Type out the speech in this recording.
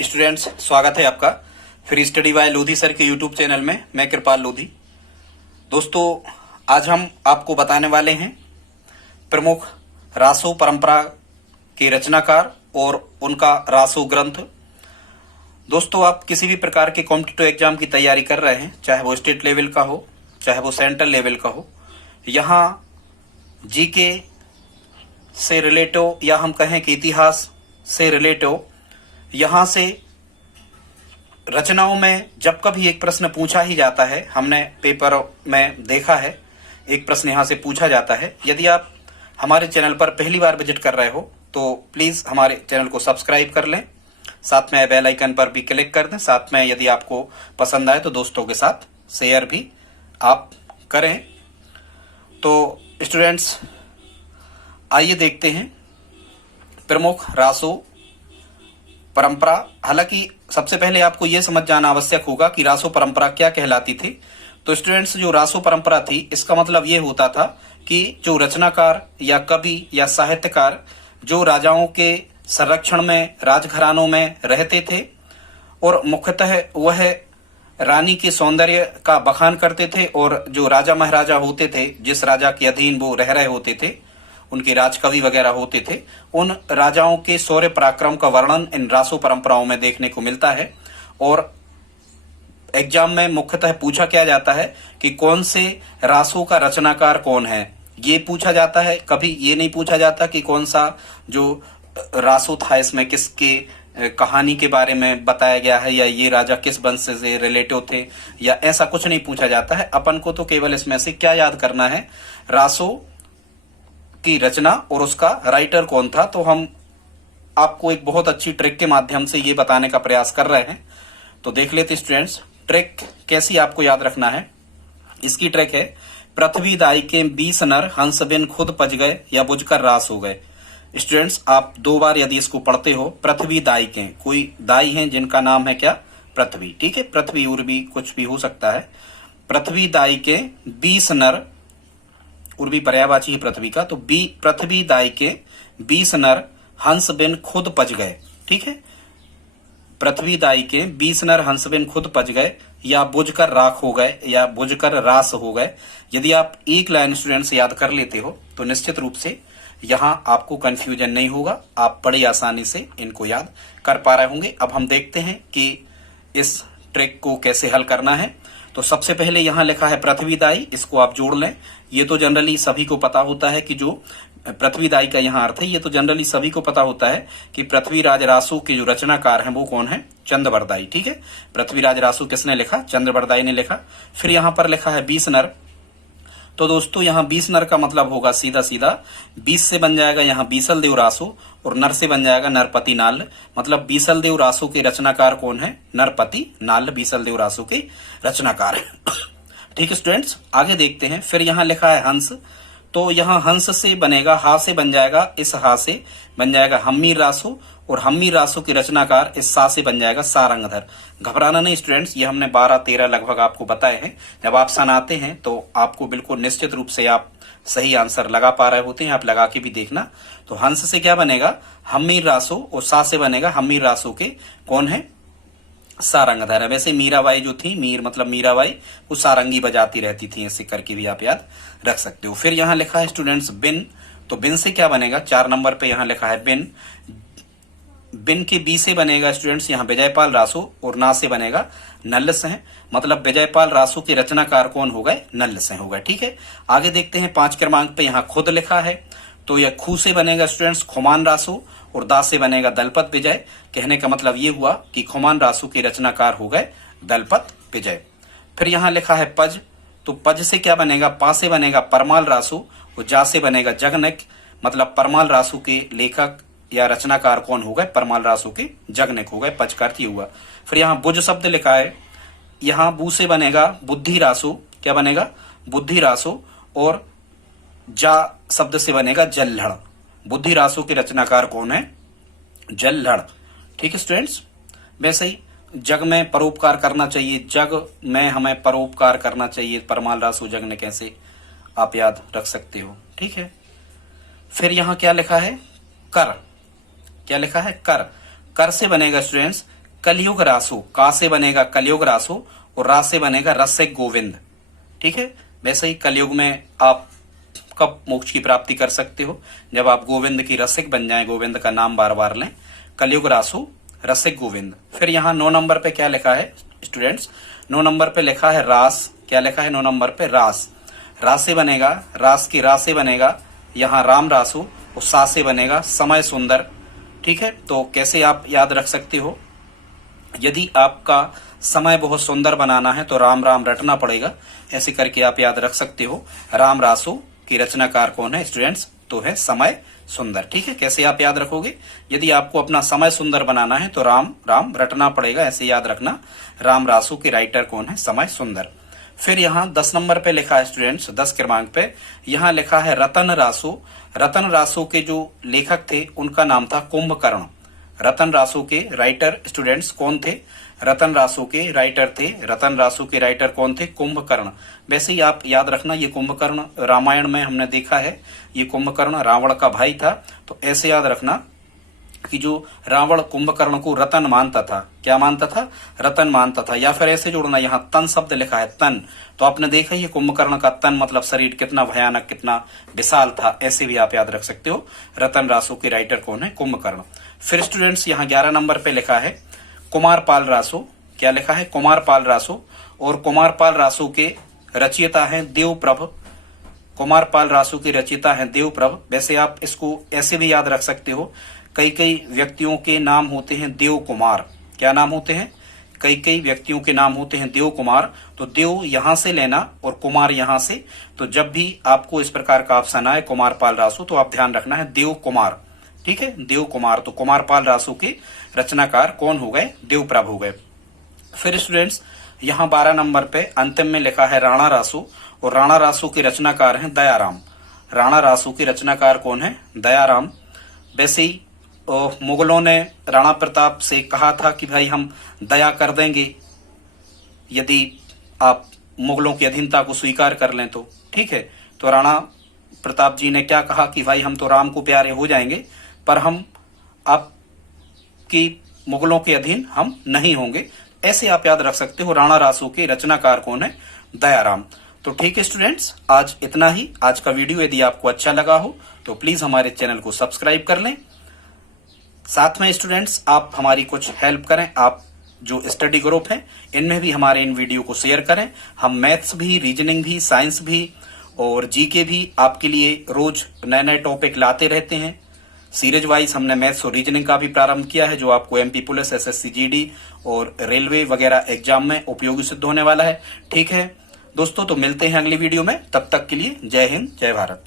Students, स्वागत है आपका free study bye Lodhi sir के यूट्यूब चैनल में। मैं कृपाल लोधी। दोस्तों, आज हम आपको बताने वाले हैं प्रमुख रासो परंपरा के रचनाकार और उनका रासो ग्रंथ। दोस्तों, आप किसी भी प्रकार के कॉम्पिटिटिव एग्जाम की तैयारी कर रहे हैं, चाहे वो स्टेट लेवल का हो, चाहे वो सेंट्रल लेवल का हो, यहाँ जीके से रिलेटिव या हम कहें कि इतिहास से रिलेटिव यहाँ से रचनाओं में जब कभी एक प्रश्न पूछा ही जाता है, हमने पेपर में देखा है, एक प्रश्न यहाँ से पूछा जाता है। यदि आप हमारे चैनल पर पहली बार विजिट कर रहे हो तो प्लीज़ हमारे चैनल को सब्सक्राइब कर लें, साथ में बेल आइकन पर भी क्लिक कर दें। साथ में यदि आपको पसंद आए तो दोस्तों के साथ शेयर भी आप करें। तो स्टूडेंट्स, आइए देखते हैं प्रमुख रासो परंपरा। हालांकि सबसे पहले आपको यह समझ जाना आवश्यक होगा कि रासो परंपरा क्या कहलाती थी। तो स्टूडेंट्स, जो रासो परंपरा थी, इसका मतलब यह होता था कि जो रचनाकार या कवि या साहित्यकार जो राजाओं के संरक्षण में, राजघरानों में रहते थे और मुख्यतः वह रानी के सौंदर्य का बखान करते थे, और जो राजा महाराजा होते थे, जिस राजा के अधीन वो रह रहे होते थे, उनके राजकवि वगैरह होते थे, उन राजाओं के शौर्य पराक्रम का वर्णन इन रासो परंपराओं में देखने को मिलता है। और एग्जाम में मुख्यतः पूछा क्या जाता है कि कौन से रासो का रचनाकार कौन है, ये पूछा जाता है। कभी ये नहीं पूछा जाता कि कौन सा जो रासो था इसमें किसके कहानी के बारे में बताया गया है, या ये राजा किस वंश से रिलेटिव थे, या ऐसा कुछ नहीं पूछा जाता है। अपन को तो केवल इसमें से क्या याद करना है, रासो की रचना और उसका राइटर कौन था। तो हम आपको एक बहुत अच्छी ट्रिक के माध्यम से ये बताने का प्रयास कर रहे हैं। तो देख लेते स्टूडेंट्स, ट्रिक कैसी आपको याद रखना है। इसकी ट्रिक है, पृथ्वी दाई के 20 नर हंस बिन खुद पज गए या बुझकर रास हो गए। स्टूडेंट्स, आप 2 बार यदि इसको पढ़ते हो, पृथ्वी दाई के, कोई दाई हैं जिनका नाम है क्या, पृथ्वी, ठीक है, पृथ्वी उर्वी कुछ भी हो सकता है। पृथ्वी दाई के 20 नर, उर्वी पर्यायवाची है पृथ्वी का, तो पृथ्वी दाई के 20 नर हंस बिन खुद पज गए, ठीक है। पृथ्वी दाई के 20 नर हंस बिन खुद पज गए या बुझकर राख हो गए या बुझकर रास हो गए। यदि आप एक लाइन स्टूडेंट से याद कर लेते हो तो निश्चित रूप से यहां आपको कंफ्यूजन नहीं होगा, आप बड़ी आसानी से इनको याद कर पा रहे होंगे। अब हम देखते हैं कि इस ट्रिक को कैसे हल करना है। तो सबसे पहले यहां लिखा है पृथ्वीदाई, इसको आप जोड़ लें। ये तो जनरली सभी को पता होता है कि जो पृथ्वीदाई का यहाँ अर्थ है, ये तो जनरली सभी को पता होता है कि पृथ्वीराज रासो के जो रचनाकार हैं वो कौन है, चंद्रबरदाई, ठीक है। पृथ्वीराज रासो किसने लिखा, चंद्रबरदाई ने लिखा। फिर यहाँ पर लिखा है 20 नर। तो दोस्तों, यहाँ 20 नर का मतलब होगा सीधा सीधा 20 से बन जाएगा यहाँ बीसल देव रासो, और नर से बन जाएगा नरपति नाल। मतलब बीसल देव रासो के रचनाकार कौन है, नरपति नाल बीसल देव रासो के रचनाकार है। ठीक है स्टूडेंट्स, आगे देखते हैं। फिर यहाँ लिखा है हंस, तो यहाँ हंस से बनेगा, हा से बन जाएगा, इस हा से बन जाएगा हम्मीर रासो, और हम्मीर रासो की रचनाकार इस सा से बन जाएगा सारंगधर। घबराना नहीं स्टूडेंट्स, ये हमने 12-13 लगभग आपको बताए हैं। जब आप सन आते हैं तो आपको बिल्कुल निश्चित रूप से आप सही आंसर लगा पा रहे होते हैं, आप लगा के भी देखना। तो हंस से क्या बनेगा, हम्मीर रासो, और सा से बनेगा हम्मीर रासो के कौन है, सारंगधर है। वैसे मीराबाई जो थी, मीर मतलब मीराबाई, वो सारंगी बजाती रहती थी, ऐसे करके भी आप याद रख सकते हो। फिर यहाँ लिखा है स्टूडेंट्स बिन, तो बिन से क्या बनेगा, 4 नंबर पे यहाँ लिखा है बिन। बिन के बी से बनेगा स्टूडेंट्स यहाँ विजयपाल रासो, और ना से बनेगा नल्ल सिंह। मतलब विजयपाल रासो के रचनाकार कौन हो गए, नल्ल सिंह हो गए, ठीक है। आगे देखते हैं 5 क्रमांक पे यहाँ खुद लिखा है, तो यह खू से बनेगा स्टूडेंट्स खुमान रासो, और दा से बनेगा दलपत विजय। कहने का मतलब ये हुआ कि खुमान रासो के रचनाकार हो गए दलपत विजय। फिर यहाँ लिखा है पज, तो पज से क्या बनेगा, पा से बनेगा परमाल रासो, और जा से बनेगा जगनिक। मतलब परमाल रासो के लेखक या रचनाकार कौन हो गए, परमाल रासो के जगनिक हो गए, पज का अर्थ हुआ। फिर यहाँ बुझ शब्द लिखा है, यहाँ बू से बनेगा बुद्धि रासो, क्या बनेगा, बुद्धि रासो, और जा शब्द से बनेगा जल्लड़। बुद्धि रासो के रचनाकार कौन है, जल्लड़, ठीक है स्टूडेंट्स। वैसे ही जग में परोपकार करना चाहिए, जग में हमें परोपकार करना चाहिए, परमाल रासो जगनिक, कैसे आप याद रख सकते हो, ठीक है। फिर यहाँ क्या लिखा है, कर, क्या लिखा है, कर। कर से बनेगा स्टूडेंट्स कलयुग रासु, का से बनेगा कलयुग रासु और रा से बनेगा रसिक गोविंद। ठीक है, वैसे ही कलयुग में आप कब मोक्ष की प्राप्ति कर सकते हो, जब आप गोविंद की रसिक बन जाएं, गोविंद का नाम बार बार लें। कलयुग रासु रसिक गोविंद। फिर यहाँ 9 नंबर पे क्या लिखा है स्टूडेंट्स, 9 नंबर पे लिखा है रास। क्या लिखा है 9 नंबर पे? रास। रास से बनेगा, रास की रा से बनेगा यहाँ राम रासु और सा से बनेगा समय सुंदर। ठीक है, तो कैसे आप याद रख सकते हो, यदि आपका समय बहुत सुंदर बनाना है तो राम राम रटना पड़ेगा। ऐसे करके आप याद रख सकते हो। राम रासु की रचनाकार कौन है स्टूडेंट्स? तो है समय सुंदर। ठीक है, कैसे आप याद रखोगे, यदि आपको अपना समय सुंदर बनाना है तो राम राम रटना पड़ेगा, ऐसे याद रखना। राम रासु के राइटर कौन है? समय सुंदर। फिर यहाँ 10 नंबर पे लिखा है स्टूडेंट्स, 10 क्रमांक पे यहाँ लिखा है रतन रासु। रतन रासु के जो लेखक थे उनका नाम था कुंभकर्ण। रतन रासु के राइटर स्टूडेंट्स कौन थे? रतन रासु के राइटर थे, रतन रासु के राइटर कौन थे? कुंभकर्ण। वैसे ही आप याद रखना, ये कुंभकर्ण रामायण में हमने देखा है, ये कुंभकर्ण रावण का भाई था। तो ऐसे याद रखना कि जो रावण कुंभकर्ण को रतन मानता था, क्या मानता था? रतन मानता था। या फिर ऐसे जोड़ना, यहाँ तन शब्द लिखा है तन, तो आपने देखा ये कुंभकर्ण का तन मतलब शरीर कितना भयानक, कितना विशाल था, ऐसे भी आप याद रख सकते हो। रतन रासु के राइटर कौन है? कुंभकर्ण। फिर स्टूडेंट्स यहाँ 11 नंबर पे लिखा है कुमारपाल रासु। क्या लिखा है? कुमारपाल रासु। और कुमारपाल रासु के रचयिता हैं देवप्रभ। कुमारपाल रासु की रचयिता है देवप्रभ। वैसे आप इसको ऐसे भी याद रख सकते हो, कई कई व्यक्तियों के नाम होते हैं देव कुमार। क्या नाम होते हैं? कई कई व्यक्तियों के नाम होते हैं देव कुमार। तो देव यहां से लेना और कुमार यहां से। तो जब भी आपको इस प्रकार का ऑप्शन आए कुमारपाल रासु, तो आप ध्यान रखना है देव कुमार। ठीक है, देव कुमार। तो कुमारपाल रासु के रचनाकार कौन हो गए? देवप्रभ हो गए। फिर स्टूडेंट्स यहाँ 12 नंबर पे अंतिम में लिखा है राणा रासु। और राणा रासु के रचनाकार हैं दयाराम। राणा रासु के रचनाकार कौन है? दयाराम। वैसे ही मुगलों ने राणा प्रताप से कहा था कि भाई हम दया कर देंगे यदि आप मुगलों की अधीनता को स्वीकार कर लें तो। ठीक है, तो राणा प्रताप जी ने क्या कहा कि भाई हम तो राम को प्यारे हो जाएंगे, पर हम आपकी मुगलों के अधीन हम नहीं होंगे। ऐसे आप याद रख सकते हो। राणा रासु के रचनाकार कौन है? दयाराम। तो ठीक है स्टूडेंट्स, आज इतना ही। आज का वीडियो यदि आपको अच्छा लगा हो तो प्लीज हमारे चैनल को सब्सक्राइब कर लें। साथ में स्टूडेंट्स आप हमारी कुछ हेल्प करें, आप जो स्टडी ग्रुप है इनमें भी हमारे इन वीडियो को शेयर करें। हम मैथ्स भी, रीजनिंग भी, साइंस भी और जीके भी आपके लिए रोज नए नए टॉपिक लाते रहते हैं। सीरीज वाइज हमने मैथ्स और रीजनिंग का भी प्रारंभ किया है, जो आपको एमपी पुलिस, एसएससी जीडी और रेलवे वगैरह एग्जाम में उपयोगी सिद्ध होने वाला है। ठीक है दोस्तों, तो मिलते हैं अगली वीडियो में। तब तक के लिए जय हिंद, जय भारत।